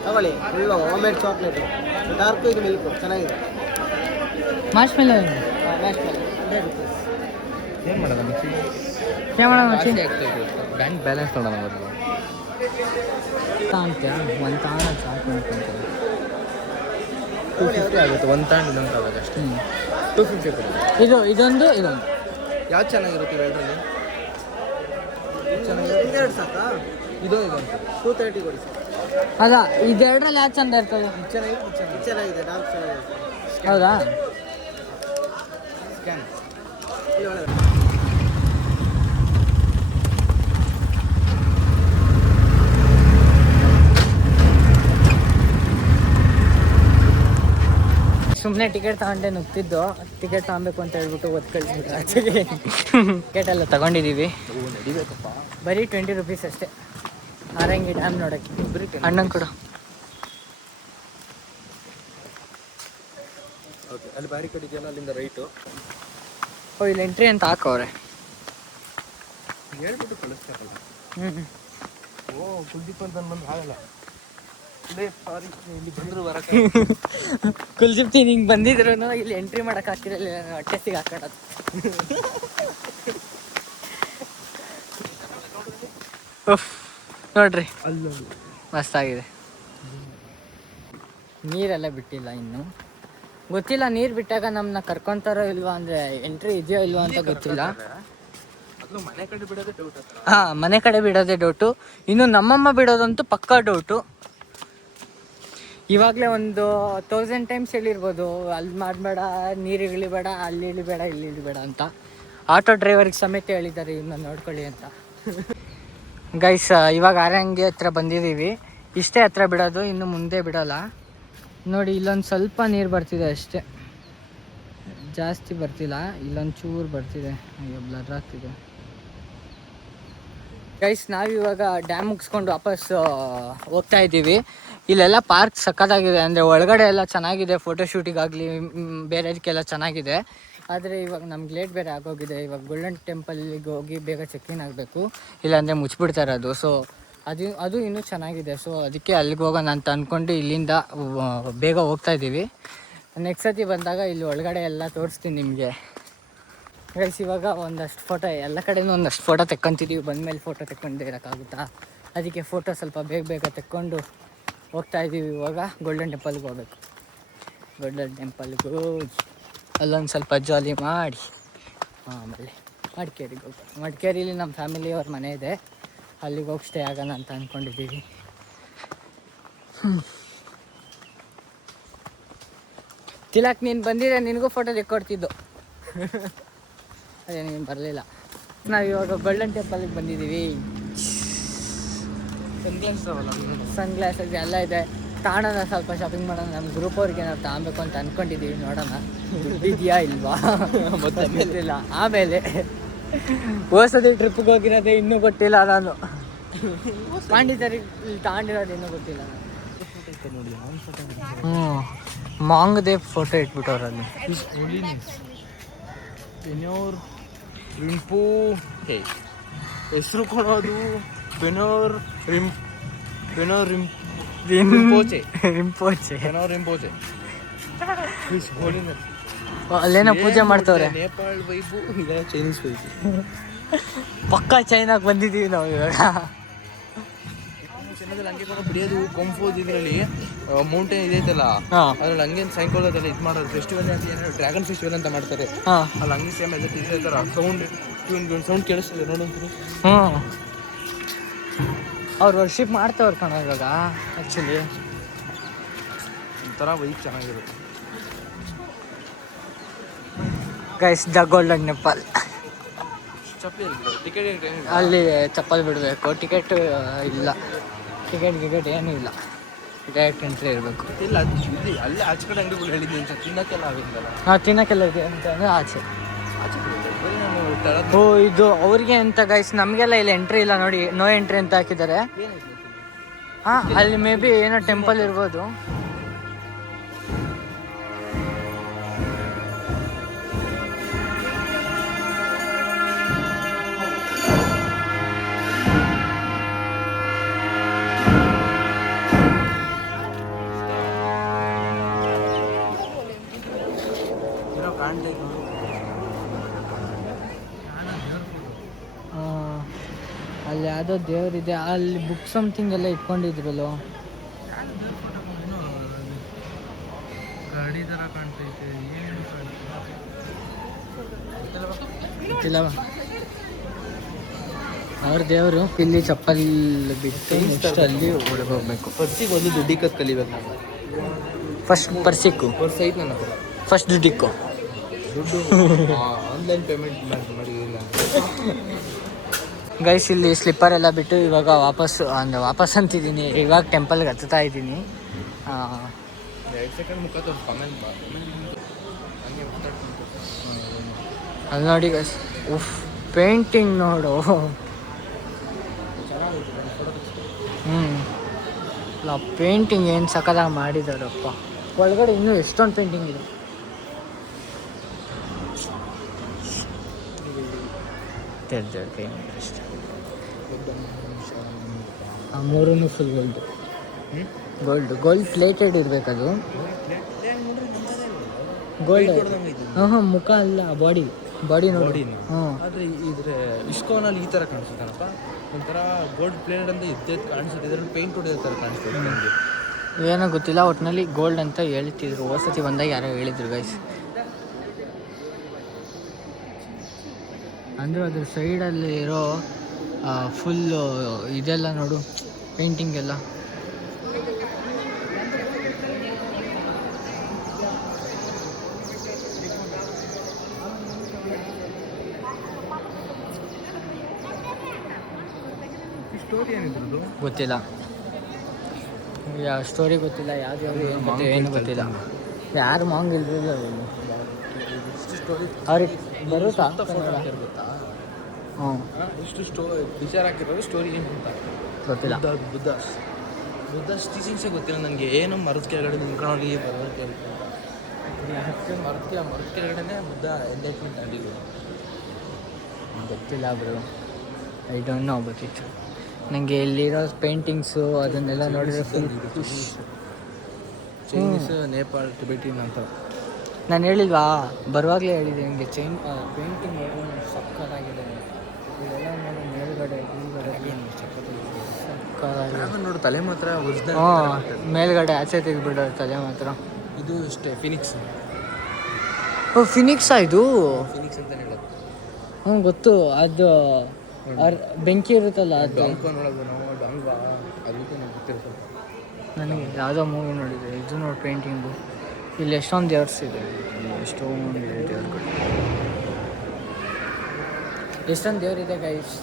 ತಗೊಳ್ಳಿ. ಫುಲ್ಲು ಹೋಮ್ಮೇಡ್ ಚಾಕ್ಲೇಟು, ಡಾರ್ಕು, ಇದು ಮಿಲ್ಕು ಚೆನ್ನಾಗಿದೆ. ಮಾರ್ಷ್ ಮೇಲೆ ಏನು ಮಾಡೋದು ಮಚ್ಚಿ? ಬ್ಯಾಂಕ್ ಬ್ಯಾಲೆನ್ಸ್ ನೋಡೋಣ ಬರಲು ತಾಂತ್ಯ ಒಂದು ತಾಣ ಸಾಕು ಅನ್ಕೊಂತ. 250 ಆಗುತ್ತೆ. ಒಂದು ತಾಂಡ್ ಇನ್ನೊಂದು ಆಗುತ್ತೆ ಅಷ್ಟೇ. 250 ಕೊಡೋದು. ಇದೊಂದು ಯಾವ್ದು ಚೆನ್ನಾಗಿರುತ್ತೆ ಎರಡರಲ್ಲಿ? ಇದೆರಡು ಸಾಕಾ? ಇದೊಂದು 230 ಕೊಡಿ ಸರ್. ಅದ ಇದೆರಡರಲ್ಲಿ ಯಾವ್ದು ಚಂದ ಇರ್ತದೆ? ಚೆನ್ನಾಗಿದೆ, ಡಾರ್ಕ್ ಚೆನ್ನಾಗಿದೆ. ಹೌದಾ? ಸ್ಕ್ಯಾನ್ ಸುಮ್ಮನೆ ಟಿಕೆಟ್ ತಗೊಂಡೆ ನುಗ್ತಿದ್ದು. ಟಿಕೆಟ್ ತಗೊಬೇಕು ಅಂತ ಹೇಳ್ಬಿಟ್ಟು ಒತ್ತು ಕಳಿಸ್ಬಿಟ್ರೆ ಆಚೆಗೆ. ಟಿಕೆಟ್ ಎಲ್ಲ ತಗೊಂಡಿದ್ದೀವಿ. ಬರೀ 20 ರೂಪೀಸ್ ಅಷ್ಟೇ ಆರಂಗಿ ಡ್ಯಾಮ್ ನೋಡೋಕ್ಕೆ. ಅಣ್ಣಂಗೆ ಕೊಡು. ಓಕೆ, ಅಲ್ಲಿ ಬಾರಿ ಕಟ್ಟಿದೆಯಲ್ಲ, ಅಲ್ಲಿಂದ ರೈಟು. ಇಲ್ಲಿ ಎಂಟ್ರಿ ಅಂತ ಹಾಕವ್ರೆ. ಹೇಳ್ಬಿಟ್ಟು ಕಳಿಸ್ತಾರಲ್ಲ. ಓ, ಕುಲ್ದೀಪ್ ಅಂತ ಬಂದು ಆಗಲ್ಲ. ಸಾರಿ, ಇಲ್ಲಿ ಬಂದರೂ ಬರಕ್ಕೆ. ಕುಲ್ಜಿಪ್ತಿ ನಿಂಗೆ ಬಂದಿದ್ರು ಇಲ್ಲಿ ಎಂಟ್ರಿ ಮಾಡಕ್ಕೆ ಹಾಕಿರಲಿಲ್ಲ. ಹೊಟ್ಟೆ ಸಿಗ ಹಾಕೋದು. ನೋಡ್ರಿ ಮಸ್ತಾಗಿದೆ. ನೀರೆಲ್ಲ ಬಿಟ್ಟಿಲ್ಲ ಇನ್ನು. ಗೊತ್ತಿಲ್ಲ, ನೀರು ಬಿಟ್ಟಾಗ ನಮ್ಮನ್ನ ಕರ್ಕೊಂತಾರೋ ಇಲ್ವಾ, ಅಂದರೆ ಎಂಟ್ರಿ ಇದೆಯೋ ಇಲ್ವೋ ಅಂತ ಗೊತ್ತಿಲ್ಲ. ಮನೆ ಕಡೆ ಬಿಡೋದೇ ಡೌಟ್. ಮನೆ ಕಡೆ ಬಿಡೋದೇ ಡೌಟು. ಇನ್ನು ನಮ್ಮಮ್ಮ ಬಿಡೋದಂತೂ ಪಕ್ಕಾ ಡೌಟು. ಇವಾಗಲೇ ಒಂದು 1000 ಟೈಮ್ಸ್ ಹೇಳಿರ್ಬೋದು, ಅಲ್ಲಿ ಮಾಡಬೇಡ, ನೀರು ಇಳಿಬೇಡ, ಅಲ್ಲಿ ಇಳಿಬೇಡ, ಇಲ್ಲಿ ಇಳಿಬೇಡ ಅಂತ. ಆಟೋ ಡ್ರೈವರ್ಗೆ ಸಮೇತ ಹೇಳಿದ್ದಾರೆ ಇವನ್ನ ನೋಡ್ಕೊಳ್ಳಿ ಅಂತ. ಗೈಸ್, ಇವಾಗ ಆರಂಗಿ ಹತ್ರ ಬಂದಿದ್ದೀವಿ. ಇಷ್ಟೇ ಹತ್ರ ಬಿಡೋದು, ಇನ್ನು ಮುಂದೆ ಬಿಡೋಲ್ಲ. ನೋಡಿ, ಇಲ್ಲೊಂದು ಸ್ವಲ್ಪ ನೀರು ಬರ್ತಿದೆ ಅಷ್ಟೇ, ಜಾಸ್ತಿ ಬರ್ತಿಲ್ಲ. ಇಲ್ಲೊಂದು ಚೂರು ಬರ್ತಿದೆ, ಅಯ್ಯೋ ಬ್ಲರ್ ಆಗ್ತಿದೆ. ಗೈಸ್, ನಾವಿವಾಗ ಡ್ಯಾಮ್ ಮುಗಿಸ್ಕೊಂಡು ವಾಪಸ್ ಹೋಗ್ತಾ ಇದ್ದೀವಿ. ಇಲ್ಲೆಲ್ಲ ಪಾರ್ಕ್ ಸಕ್ಕತ್ತಾಗಿದೆ, ಅಂದರೆ ಒಳಗಡೆ ಎಲ್ಲ ಚೆನ್ನಾಗಿದೆ, ಫೋಟೋಶೂಟಿಗಾಗಲಿ ಬೇರೆದಕ್ಕೆಲ್ಲ ಚೆನ್ನಾಗಿದೆ. ಆದರೆ ಇವಾಗ ನಮ್ಗೆ ಲೇಟ್ ಬೇರೆ ಆಗೋಗಿದೆ. ಇವಾಗ ಗೋಲ್ಡನ್ ಟೆಂಪಲ್ಗೆ ಹೋಗಿ ಬೇಗ ಚೆಕ್ಇನ್ ಆಗಬೇಕು, ಇಲ್ಲಾಂದರೆ ಮುಚ್ಚಿಬಿಡ್ತಾರೆ ಅದು. ಸೊ ಅದು ಇನ್ನೂ ಚೆನ್ನಾಗಿದೆ. ಸೊ ಅದಕ್ಕೆ ಅಲ್ಲಿಗೆ ಹೋಗೋಣ ಅಂತ ಅಂದ್ಕೊಂಡು ಇಲ್ಲಿಂದ ಬೇಗ ಹೋಗ್ತಾ ಇದ್ದೀವಿ. ನೆಕ್ಸ್ಟ್ ಸತಿ ಬಂದಾಗ ಇಲ್ಲಿ ಒಳಗಡೆ ಎಲ್ಲ ತೋರಿಸ್ತೀನಿ ನಿಮಗೆ ಗೈಸ್. ಇವಾಗ ಒಂದಷ್ಟು ಫೋಟೋ ಎಲ್ಲ ಕಡೆಯೂ ಒಂದಷ್ಟು ಫೋಟೋ ತೆಕ್ಕೊಂತಿದ್ದೀವಿ. ಬಂದಮೇಲೆ ಫೋಟೋ ತೆಕ್ಕೊಂಡು ಇರೋಕ್ಕಾಗುತ್ತಾ, ಅದಕ್ಕೆ ಫೋಟೋ ಸ್ವಲ್ಪ ಬೇಗ ತೆಕ್ಕೊಂಡು ಹೋಗ್ತಾ ಇದ್ದೀವಿ. ಇವಾಗ ಗೋಲ್ಡನ್ ಟೆಂಪಲ್ಗೆ ಹೋಗ್ಬೇಕು. ಗೋಲ್ಡನ್ ಟೆಂಪಲ್ಗೂ ಅಲ್ಲೊಂದು ಸ್ವಲ್ಪ ಜಾಲಿ ಮಾಡಿ ಆಮೇಲೆ ಮಡಿಕೇರಿಗೆ ಹೋಗ್ಬೇಕು. ಮಡಿಕೇರಿಲಿ ನಮ್ಮ ಫ್ಯಾಮಿಲಿಯವ್ರ ಮನೆ ಇದೆ, ಅಲ್ಲಿಗೆ ಹೋಗಿ ಸ್ಟೇ ಆಗೋಣ ಅಂತ ಅಂದ್ಕೊಂಡಿದ್ದೀವಿ. ತಿಲಕ್ ನೀನು ಬಂದಿದ್ರೆ ನಿನಗೂ ಫೋಟೋ ತೆಕ್ಕೊಡ್ತಿದ್ದು. ಅದೇ ನೀನು ಬರಲಿಲ್ಲ. ನಾವು ಇವಾಗ ಗೋಲ್ಡನ್ ಟೆಂಪಲ್ಗೆ ಬಂದಿದ್ದೀವಿ. ಸನ್ಗ್ಲಾಸ್ ಎಲ್ಲ ಇದೆ, ತಾಣನ ಸ್ವಲ್ಪ ಶಾಪಿಂಗ್ ಮಾಡೋಣ. ನಮ್ಮ ಗ್ರೂಪ್ ಅವ್ರಿಗೆ ನಾವು ತಗೊಬೇಕು ಅಂತ ಅಂದ್ಕೊಂಡಿದ್ದೀವಿ, ನೋಡೋಣ ದುಡ್ಡಿದೆಯಾ ಇಲ್ವಾ ಗೊತ್ತಿಲ್ಲ. ಆಮೇಲೆ ಹೋಸತಿ ಟ್ರಿಪ್ಗೆ ಹೋಗಿರೋದೇ ಇನ್ನೂ ಗೊತ್ತಿಲ್ಲ ನಾನು. ಪಾಂಡಿಚೇರಿ ತಗೊಂಡಿರೋದು ಇನ್ನೂ ಗೊತ್ತಿಲ್ಲ ನಾನು. ಮಾಂಗದೆ ಫೋಟೋ ಇಟ್ಬಿಟ್ಟವ್ರಲ್ಲಿ. ರಿಂಪು ಹೆಸರು ಕೊಡೋದು ರಿಂಪೋಚೆ ಅಲ್ಲೇನೋ ಪೂಜೆ ಮಾಡ್ತವ್ರೆ. ನೇಪಾಳ ವೈಬು, ಇದೆ ಚೈನೀಸ್ ವೈಬು. ಪಕ್ಕ ಚೈನಾಗೆ ಬಂದಿದ್ದೀವಿ ನಾವು ಇವಾಗ. ಚೈನಾದಲ್ಲಿ ಹಂಗೆ ಬಿಡಿಯೋದು ಕೊಂಫೋದ್ ಇದರಲ್ಲಿ ಮೌಂಟೇನ್ ಇದೈತಲ್ಲ, ಅದ್ರಲ್ಲಿ ಹಂಗೆ ಸಾಯಂಕಾಲದಲ್ಲಿ ಇದು ಮಾಡೋದು ಫೆಸ್ಟಿವಲ್ ಅಂತ, ಏನೋ ಡ್ರ್ಯಾಗನ್ ಫೆಸ್ಟಿವಲ್ ಅಂತ ಮಾಡ್ತಾರೆ. ಅಲ್ಲಿ ಹಂಗೆ ಸೇಮ್ ಇದೇ ಥರ ಸೌಂಡ್ ಕೇಳಿಸ್ತದೆ ನೋಡೋದು. ಅವ್ರು ವರ್ಷಿಪ್ ಮಾಡ್ತವ್ರು ಕಣ ಇವಾಗ. ಆ್ಯಕ್ಚುಲಿ ಒಂಥರ ವೈಬ್ ಚೆನ್ನಾಗಿರುತ್ತೆ. Guys the golden temple. Ticket ಅಲ್ಲಿ ಚಪ್ಪಲ್ ಬಿಡಬೇಕು, ಟಿಕೆಟ್ ಇಲ್ಲ, ಟಿಕೆಟ್ ಏನೂ ಇಲ್ಲ, ಡೈರೆಕ್ಟ್ ಎಂಟ್ರಿ ಇರಬೇಕು. ಇಲ್ಲ ಅಲ್ಲಿ ಆಚೆ ಕಡೆ ಅಂಗಡಿಗಳು ಹೇಳಿದ್ದೀನಿ ಅಂತ ತಿನ್ನಕ್ಕೆಲ್ಲ ಆಗಿದ್ದಲ್ಲ. ತಿನ್ನಕ್ಕೆಲ್ಲ ಇದೆ ಅಂತ ಅಂದರೆ ಆಚೆ. ಓ ಇದು ಅವ್ರಿಗೆ ಅಂತ ಗೈಸ್, ನಮಗೆಲ್ಲ ಇಲ್ಲಿ ಎಂಟ್ರಿ ಇಲ್ಲ ನೋಡಿ, ನೋ ಎಂಟ್ರಿ ಅಂತ ಹಾಕಿದ್ದಾರೆ. ಅಲ್ಲಿ ಮೇ ಬಿ ಏನೋ ಟೆಂಪಲ್ ಇರ್ಬೋದು. ಅಲ್ಲಿ ಯಾವುದೋ ದೇವರಿದೆ, ಅಲ್ಲಿ ಬುಕ್ ಸಮಥಿಂಗ್ ಎಲ್ಲ ಇಟ್ಕೊಂಡಿದ್ರಲ್ಲೋ. ಗಾಡಿ ಥರ ಕಾಣ್ತೈತೆ, ಗೊತ್ತಿಲ್ಲವ ಅವ್ರ ದೇವರು. ಇಲ್ಲಿ ಚಪ್ಪಲ್ ಬಿಟ್ಟು ನೆಕ್ಸ್ಟ್ ಅಲ್ಲಿ ಒಳಗೆ ಹೋಗ್ಬೇಕು. ಪರ್ಸಿಗೆ ಒಂದು ದುಡ್ಡಿಕ್ಕದು ಕಲಿಬೇಕು ನಾವು. ಫಸ್ಟ್ ಪರ್ಸಿಕ್ಕು, ಪರ್ಸ್ ಐತೆ ನನ್ನ ಹತ್ರ. ಫಸ್ಟ್ ದುಡ್ಡಿಕ್ಕು, ದುಡ್ಡು ಆನ್ಲೈನ್ ಪೇಮೆಂಟ್ ಮಾಡಿಲ್ಲ ಗೈಸ್. ಇಲ್ಲಿ ಸ್ಲಿಪ್ಪರ್ ಎಲ್ಲ ಬಿಟ್ಟು ಇವಾಗ ವಾಪಸ್ ಅಂತಿದ್ದೀನಿ. ಇವಾಗ ಟೆಂಪಲ್ಗೆ ಹತ್ತಾ ಇದ್ದೀನಿ. 2 ಸೆಕೆಂಡ್ ಮುಖ ತೋರಿಸ್ ಆಮೇಲೆ ಅಲ್ಲಿ ನೋಡಿ ಗೈಸ್, ಉಫ್ ಪೇಂಟಿಂಗ್ ನೋಡು. ಇಲ್ಲ ಪೇಂಟಿಂಗ್ ಏನು ಸಕ್ಕತ್ತಾಗಿ ಮಾಡಿದಾರಪ್ಪ. ಒಳಗಡೆ ಇನ್ನೂ ಎಷ್ಟೊಂದು ಪೇಂಟಿಂಗ್ ಇದೆ. ಮೂರೂ ಫುಲ್ ಗೋಲ್ಡ್ ಪ್ಲೇಟೆಡ್ ಇರಬೇಕದು. ಗೋಲ್ಡ್ ಮುಖ ಅಲ್ಲ, ಬಾಡಿ ನೋಡಿ. ಆದರೆ ಇದ್ರೆ ಇಸ್ಕೋನಲ್ಲಿ ಈ ಥರ ಕಾಣಿಸುತ್ತೇನಪ್ಪ, ಒಂಥರ ಗೋಲ್ಡ್ ಪ್ಲೇಟೆಡ್ ಅಂತ ಇದ್ದದ್ದು ಕಾಣಿಸುತ್ತೆ. ಇದರಲ್ಲಿ ಪೇಂಟ್ ಹೊಡೆದ ಥರ ಕಾಣಿಸ್ತದೆ ನನಗೆ. ಏನೋ ಗೊತ್ತಿಲ್ಲ, ಒಟ್ಟಿನಲ್ಲಿ ಗೋಲ್ಡ್ ಅಂತ ಹೇಳ್ತಿದ್ರು. ಹೊಸತಿ ಬಂದಾಗ ಯಾರೋ ಹೇಳಿದ್ರು ಗೈಸ್. ಅಂದರೆ ಅದ್ರ ಸೈಡಲ್ಲಿ ಇರೋ ಫುಲ್ಲು ಇದೆಲ್ಲ ನೋಡು, ಪೇಂಟಿಂಗ್ ಎಲ್ಲ. ಸ್ಟೋರಿ ಏನಿದ್ರು ಗೊತ್ತಿಲ್ಲ, ಯಾವ ಸ್ಟೋರಿ ಗೊತ್ತಿಲ್ಲ, ಯಾವ್ದು ಏನು ಗೊತ್ತಿಲ್ಲ. ಯಾರು ಮಾಂಗ್ ಇಲ್ದಿಲ್ಲ ಅವ್ರಿಗೆ ಬರುತ್ತಾ ಗೊತ್ತಾ? ಹ್ಞೂ ಇಷ್ಟು ವಿಚಾರ ಹಾಕಿರೋದು ಸ್ಟೋರಿ ಏನು ಅಂತ ಗೊತ್ತಿಲ್ಲ. ಬುದ್ಧ ಬುದ್ಧ ಟೀಚಿಂಗ್ಸೇ ಗೊತ್ತಿಲ್ಲ ನನಗೆ. ಏನೋ ಮರದ ಕೆಳಗಡೆ ನಿಂತ್ಕೊಳ್ಳಿ ಮರದ ಕೆಳಗಡೆ ಬುದ್ಧ ಎಂಡೇಟ್ಮೆಂಟ್ ಆಗಿದ್ದು. ಗೊತ್ತಿಲ್ಲ bro, I don't know but it. ನನಗೆ ಇಲ್ಲಿರೋ ಪೇಂಟಿಂಗ್ಸು ಅದನ್ನೆಲ್ಲ ನೋಡಿದ್ರೆ ಫುಲ್ ಚೈನೀಸ್, ನೇಪಾಳ, ಟಿಬೆಟಿನ್ ಅಂತ. ನಾನು ಹೇಳಿಲ್ವಾ ಬರುವಾಗಲೇ ಹೇಳಿದೆ ನನಗೆ ಪೇಂಟಿಂಗ್ ಸಕ್ಕತ್ತಾಗಿದೆ. ಇದೆಲ್ಲ ನೋಡಿ ಮೇಲ್ಗಡೆ ಸಕ್ಕತ್ತಾಗಿದೆ. ನೋಡು ತಲೆ ಮಾತ್ರ ಒರಿಜಿನಲ್. ಹಾಂ, ಮೇಲ್ಗಡೆ ಆಚೆ ತೆಗೆದ್ಬಿಡೋ ತಲೆ ಮಾತ್ರ. ಇದು ಅಷ್ಟೇ ಫಿನಿಕ್ಸ್. ಓ, ಫಿನಿಕ್ಸಾ ಇದು? ಫಿನಿಕ್ಸ್ ಅಂತ ಹೇಳೋದು. ಹ್ಞೂ ಗೊತ್ತು. ಅದು ಬೆಂಕಿ ಇರುತ್ತಲ್ಲ ಅದು. ಡಾಂಕ ನೋಡೋದು ನಾವು, ಡಾಂಗ ಅದಕ್ಕೆ ನನಗೆ ಗೊತ್ತಿರ್ತದೆ. ನನಗೆ ಯಾವುದೋ ಮೂವಿ ನೋಡಿದೆ. ಇದು ನೋಡಿ ಪೇಂಟಿಂಗು. ಇಲ್ಲಿ ಎಷ್ಟೊಂದು ದೇವ್ರ್ಸ್ ಇದೆ, ಎಷ್ಟೊಂದು ದೇವ್ರುಗಳು, ಎಷ್ಟೊಂದು ದೇವ್ರಿದೆ ಗೈಸ್.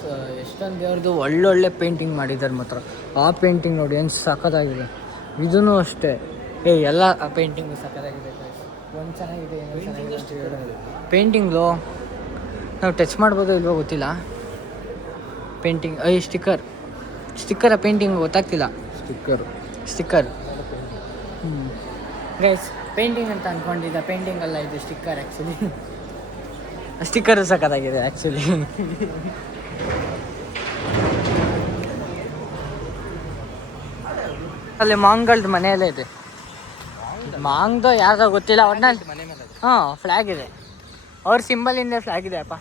ಎಷ್ಟೊಂದು ದೇವ್ರದ್ದು ಒಳ್ಳೊಳ್ಳೆ ಪೇಂಟಿಂಗ್ ಮಾಡಿದ್ದಾರೆ ಮಾತ್ರ. ಆ ಪೇಂಟಿಂಗ್ ನೋಡಿ ಏನು ಸಖತ್ತಾಗಿದೆ. ಇದೂ ಅಷ್ಟೇ. ಎಲ್ಲ ಪೇಂಟಿಂಗು ಸಖತ್ತಾಗಿದೆ ಗೈಸ್. ಒಂದು ಚೆನ್ನಾಗಿದೆ, ಇನ್ನೊಂದು ಚೆನ್ನಾಗಿದೆ. ಪೇಂಟಿಂಗು ನಾವು ಟಚ್ ಮಾಡ್ಬೋದೋ ಇಲ್ವೋ ಗೊತ್ತಿಲ್ಲ. ಪೇಂಟಿಂಗ್ ಸ್ಟಿಕ್ಕರ ಪೇಂಟಿಂಗ್ ಗೊತ್ತಾಗ್ತಿಲ್ಲ. ಸ್ಟಿಕ್ಕರ್ ಗೈಸ್, ಪೇಂಟಿಂಗ್ ಅಂತ ಅಂದ್ಕೊಂಡಿದ್ದ. ಪೇಂಟಿಂಗ್ ಅಲ್ಲ, ಇದು ಸ್ಟಿಕ್ಕರ್ ಆ್ಯಕ್ಚುಲಿ. ಸ್ಟಿಕ್ಕರು ಸಖತ್ತಾಗಿದೆ ಆ್ಯಕ್ಚುಲಿ. ಅಲ್ಲಿ ಮಾಂಗಳ್ದು ಮನೆಯಲ್ಲೇ ಇದೆ. ಮಾಂಗ್ದು ಯಾರ್ದೋ ಗೊತ್ತಿಲ್ಲ, ಒಟ್ನಲ್ಲಿ ಮನೆ ಮೇಲೆ ಹಾಂ ಫ್ಲ್ಯಾಗ್ ಇದೆ. ಅವ್ರ ಸಿಂಬಲಿಂದ ಫ್ಲ್ಯಾಗ್ ಇದೆ ಅಪ್ಪ.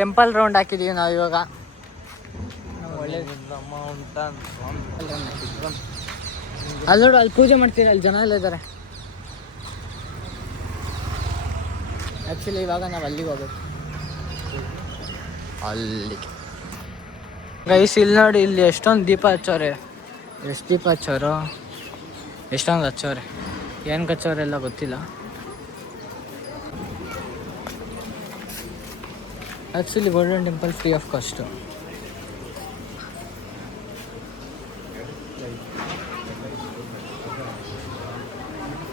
ಟೆಂಪಲ್ ರೌಂಡ್ ಹಾಕಿದ್ದೀವಿ ನಾವು ಇವಾಗ. ಒಳ್ಳೆ ಅಲ್ಲಿ ನೋಡು, ಅಲ್ಲಿ ಪೂಜೆ ಮಾಡ್ತೀರಿ, ಅಲ್ಲಿ ಜನ ಎಲ್ಲ ಇದ್ದಾರೆ. ಆ್ಯಕ್ಚುಲಿ ಇವಾಗ ನಾವು ಅಲ್ಲಿಗೆ ಹೋಗ್ಬೇಕು. ಅಲ್ಲಿಗೆ ಗೈಸ್, ಇಲ್ಲಿ ನೋಡಿ, ಇಲ್ಲಿ ಎಷ್ಟೊಂದು ದೀಪ ಹಚ್ಚೋರೆ. ಎಷ್ಟು ದೀಪ ಹಚ್ಚೋರು, ಎಷ್ಟೊಂದು ಹಚ್ಚೋರೆ. ಏನು ಹಚ್ಚೋರೆಲ್ಲ ಗೊತ್ತಿಲ್ಲ. Actually golden temple free of cost.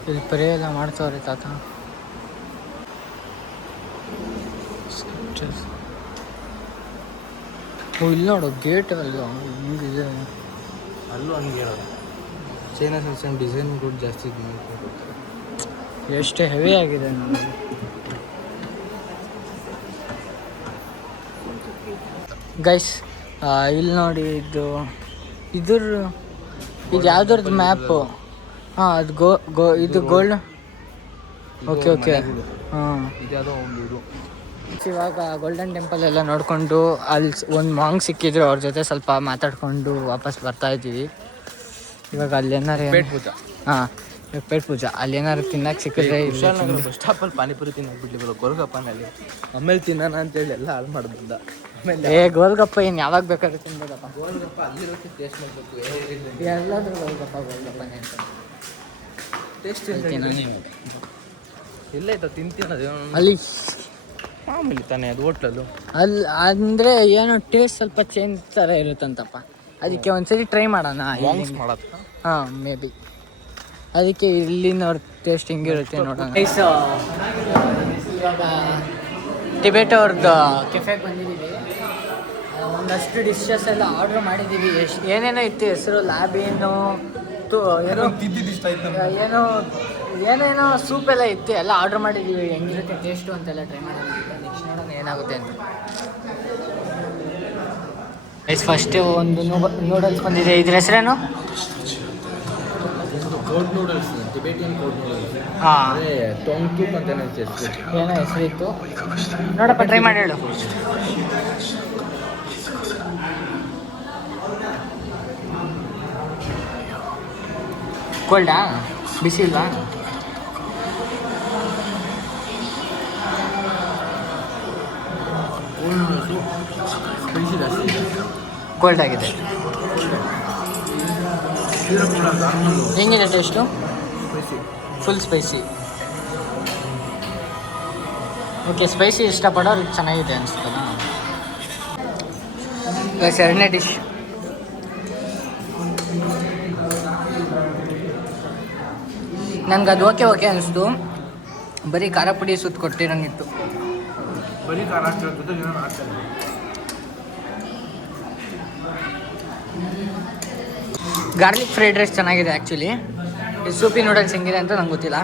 ಇಲ್ಲಿ ಪ್ರೇ ಎಲ್ಲ ಮಾಡ್ತವ್ರೆ ತಾತ. ಓ, ಇಲ್ಲಿ ನೋಡು ಗೇಟ್ ಅಲ್ಲ, ಹಿಂಗಿದೆ. ಅಲ್ಲೂ ಹಂಗೆ ಹೇಳೋದು. ಚೈನಾ ಸಣ್ಣ ಡಿಸೈನ್ ಕೂಡ ಜಾಸ್ತಿ ಇದು ಮಾಡ್ಕೊಂಡು ಎಷ್ಟು ಹೆವಿ ಆಗಿದೆ ನೋಡಿ. ಗೈಸ್, ಇಲ್ಲಿ ನೋಡಿ, ಇದು ಯಾವ್ದ್ರದ್ದು ಮ್ಯಾಪು? ಹಾಂ, ಅದು ಇದು ಗೋಲ್ಡ್. ಓಕೆ ಹಾಂ. ಇದ್ಯಾವುದೋ ಒಂದು ಇದು. ಇವಾಗ ಗೋಲ್ಡನ್ ಟೆಂಪಲ್ ಎಲ್ಲ ನೋಡಿಕೊಂಡು ಅಲ್ಲಿ ಒಂದು ಮಾಂಗ್ ಸಿಕ್ಕಿದ್ರು, ಅವ್ರ ಜೊತೆ ಸ್ವಲ್ಪ ಮಾತಾಡ್ಕೊಂಡು ವಾಪಸ್ ಬರ್ತಾ ಇದ್ದೀವಿ. ಇವಾಗ ಅಲ್ಲಿ ಏನಾರು ಪೂಜಾ. ಹಾಂ, ಪೇಟ್ ಪೂಜಾ. ಅಲ್ಲಿ ಏನಾರು ತಿನ್ನಕ್ಕೆ ಸಿಕ್ಕಿದ್ರೆ ಬಸ್ ಸ್ಟಾಪಲ್ಲಿ ಪಾನಿಪುರಿ ತಿನ್ನಕ್ಕೆ ಬಿಡ್ಲಿ ಬರೋ ಗೋಲ್ಗಪ್ಪನಲ್ಲಿ. ಆಮೇಲೆ ತಿನ್ನೋಣ ಅಂತೇಳಿ ಎಲ್ಲ ಹಾಳು ಮಾಡಿ ಬಂದ. ಆಮೇಲೆ ಗೋಲ್ಗಪ್ಪ ಏನು ಯಾವಾಗ ಬೇಕಾದ್ರೂ ತಿನ್ಬೋದಪ್ಪ. ಗೋಲ್ಗಪ್ಪ ಅಲ್ಲಿರೋಕ್ಕೆ ಟೇಸ್ಟ್ ಮಾಡಬೇಕು. ಎಲ್ಲಾದ್ರೂ ಗೋಲ್ಗಪ್ಪನೇ ಅಂತ ಟೇಸ್ಟ್ ಎಲ್ಲೈತ ತಿಂತೀನದು ಅಲ್ಲಿ. ಆಮೇಲೆ ತಾನೇ ಅದು ಹೋಟ್ಲಲ್ಲೂ ಅಲ್ಲಿ ಅಂದರೆ ಏನೋ ಟೇಸ್ಟ್ ಸ್ವಲ್ಪ ಚೇಂಜ್ ಥರ ಇರುತ್ತಂತಪ್ಪ. ಅದಕ್ಕೆ ಒಂದ್ಸರಿ ಟ್ರೈ ಮಾಡೋಣ. ಮಾಡೋದು. ಹಾಂ, ಮೇ ಬಿ ಅದಕ್ಕೆ ಇಲ್ಲಿನವ್ರ ಟೇಸ್ಟ್ ಹಿಂಗಿರುತ್ತೆ ನೋಡೋಣ. ಇವಾಗ ಟಿಬೆಟ್ ಅವ್ರದ್ದು ಕೆಫೆಗೆ ಬಂದಿದ್ದೀವಿ. ಒಂದಷ್ಟು ಡಿಶಸ್ ಎಲ್ಲ ಆರ್ಡ್ರ್ ಮಾಡಿದ್ದೀವಿ. ಏನೇನೋ ಇತ್ತು ಹೆಸರು, ಲ್ಯಾಬಿನು ಏನೇನೋ ಸೂಪ್ ಎಲ್ಲ ಇತ್ತು. ಎಲ್ಲ ಆರ್ಡ್ರ್ ಮಾಡಿದ್ದೀವಿ. ಹೆಂಗಿರುತ್ತೆ ಟೇಸ್ಟು ಅಂತೆಲ್ಲ ಟ್ರೈ ಮಾಡೋಣ. ನೆಕ್ಸ್ಟ್ ನೋಡೋಣ ಏನಾಗುತ್ತೆ ಅಂತ. ಫಸ್ಟು ಒಂದು ನೂಡಲ್ಸ್ ಬಂದಿದೆ. ಇದ್ರ ಹೆಸರೇನು? Cold noodles, Tibetan cold noodles. ಹಾಂ, ಅದೇ ಟೊಂಗ್ಟೂಕ್ ಅಂತ ಏನೋ ಹೆಸರಿತ್ತು. ನೋಡಪ್ಪ, ಟ್ರೈ ಮಾಡಿ ಹೇಳು. ಕೋಲ್ಡಾ? ಬಿಸಿ ಇಲ್ವಾ? ಕೋಲ್ಡ್ ಆಗಿದೆ. ಹೆಂಗಿದೆ taste? Full spicy. Okay, spicy ಇಷ್ಟಪಡೋರು ಚೆನ್ನಾಗಿದೆ ಅನಿಸ್ತದ. ಎರಡನೇ ಡಿಶ್ ನಂಗೆ ಅದು ಓಕೆ ಅನಿಸ್ತು. ಬರೀ ಖಾರ ಪುಡಿ ಸುತ್ತ ಕೊಟ್ಟಿರಂಗಿತ್ತು. ಬರೀ ಖಾರ ಹಾಕ್ತಿರೋದು ಏನೋ ಹಾಕ್ತಾರೆ. ಗಾರ್ಲಿಕ್ ಫ್ರೈಡ್ ರೈಸ್ ಚೆನ್ನಾಗಿದೆ ಆ್ಯಕ್ಚುಲಿ. ಈ ಸೂಪಿ ನೂಡಲ್ಸ್ ಹೆಂಗಿದೆ ಅಂತ ನಂಗೆ ಗೊತ್ತಿಲ್ಲ.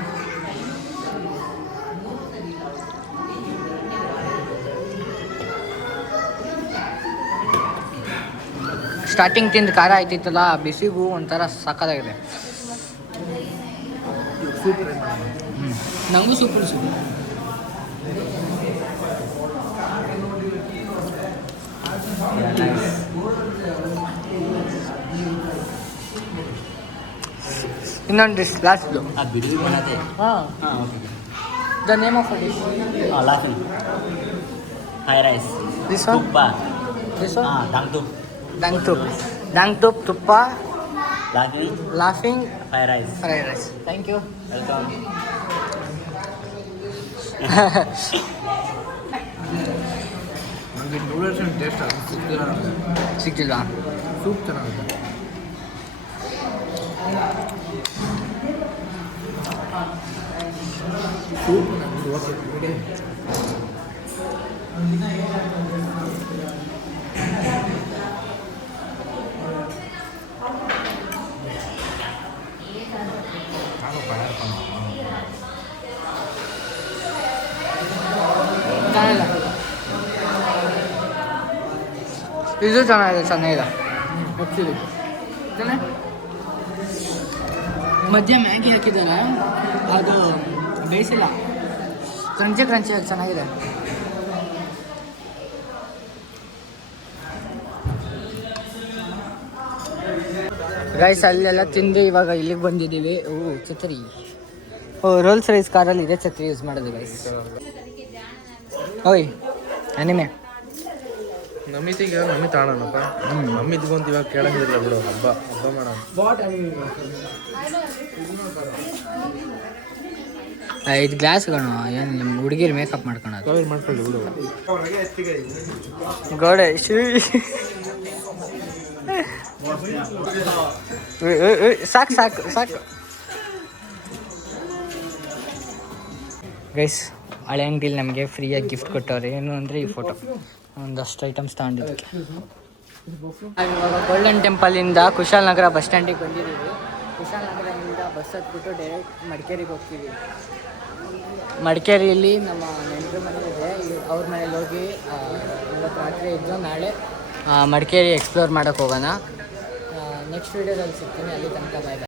ಸ್ಟಾರ್ಟಿಂಗ್ ತಿಂದು ಖಾರ ಆಯ್ತಿತ್ತಲ್ಲ, ಬಿಸಿಗೂ ಒಂಥರ ಸಕ್ಕತ್ತಾಗಿದೆ. ನನಗೂ ಸೂಪರ್ ಇನ್ನೊಂದು ಡಿಶ್ ಲಾಸ್ಟ್. आप वीडियो भी बनाते हैं? ಹಾಂ, हाँ okay. The name of dish हाँ laphing fry rice this one, thukpa this one हाँ डांगतुप ದಂಗ್ ತುಪ್ ತುಪ್ಪ laphing laphing fry rice. Fried rice. Thank you. Welcome. ನನಗೆ ನೂಡಲ್ಸ್ ಟೇಸ್ಟ್ ಸಿಕ್ಕಿಲ್ವಾ? ಸೂಪ್ ಚೆನ್ನಾಗಿದೆ. ಸೂಪ್ ನನಗೆ ಓಕೆ. ಇದು ಚೆನ್ನಾಗಿದೆ ಆ್ಯಕ್ಚುಲಿ. ಮಧ್ಯ ಮ್ಯಾಗಿ ಹಾಕಿದ್ದಾರೆ, ಅದು ಬೇಯಿಸಿಲ್ಲ, ಕ್ರಂಚಿಯಾಗಿ ಚೆನ್ನಾಗಿದೆ. ಗೈಸ್ ಅಲ್ಲೆಲ್ಲ ತಿಂದು ಇವಾಗ ಇಲ್ಲಿಗೆ ಬಂದಿದ್ದೀವಿ. ಛತ್ರಿ, ರೋಲ್ಸ್ ರೈಸ್ ಕಾರಲ್ಲಿ ಇದೆ ಛತ್ರಿ ಯೂಸ್ ಮಾಡೋದು ಗೈಸ್. ಓಯ್ ಅನಿಮೆ ನಮಿತಿಗೆ ನಮ್ಮಿ ತಾಣನಪ್ಪ. ನಮ್ಮಿದ್ಕೊಂತ ಇವಾಗ ಕೇಳಂಗಿಲ್ಲ ಬಿಡು. ಹಬ್ಬ ಮಾಡೋಣ. ಇದು ಗ್ಲಾಸ್ಗಳು ಏನು ನಿಮ್ಮ ಹುಡುಗಿರು ಮೇಕಪ್ ಮಾಡ್ಕೊಳೋದು. ಕವರ್ ಮಾಡ್ಕೊಳ್ಳಿ ಬಿಡು. ಗೋಡೆ ಸಾಕು ಗೈಸ್. ಹಳೆ ಅಂಗಡಿಲಿ ನಮಗೆ ಫ್ರೀಯಾಗಿ ಗಿಫ್ಟ್ ಕೊಟ್ಟವ್ರೆ. ಏನು ಅಂದರೆ ಈ ಫೋಟೋ, ಒಂದಷ್ಟು ಐಟಮ್ಸ್ ತಗೊಂಡಿದ್ದಕ್ಕೆ. ಇವಾಗ ಗೋಲ್ಡನ್ ಟೆಂಪಲಿಂದ ಕುಶಾಲನಗರ ಬಸ್ ಸ್ಟ್ಯಾಂಡಿಗೆ ಬಂದಿದ್ದೀವಿ. ಕುಶಾಲನಗರದಿಂದ ಬಸ್ ಹತ್ಬಿಟ್ಟು ಡೈರೆಕ್ಟ್ ಮಡಿಕೇರಿಗೆ ಹೋಗ್ತೀವಿ. ಮಡಿಕೇರಿಯಲ್ಲಿ ನಮ್ಮ ನೆಂಟರ ಮನೆ ಇದೆ, ಅವ್ರ ಮನೇಲಿ ಹೋಗಿ ಇವತ್ತು ರಾತ್ರಿ ಇದ್ದು ನಾಳೆ ಮಡಿಕೇರಿ ಎಕ್ಸ್ಪ್ಲೋರ್ ಮಾಡೋಕ್ಕೆ ಹೋಗೋಣ. ನೆಕ್ಸ್ಟ್ ವೀಡಿಯೋದಲ್ಲಿ ಸಿಗ್ತೀನಿ. ಅಲ್ಲಿ ತನಕ ಬಾಯ್.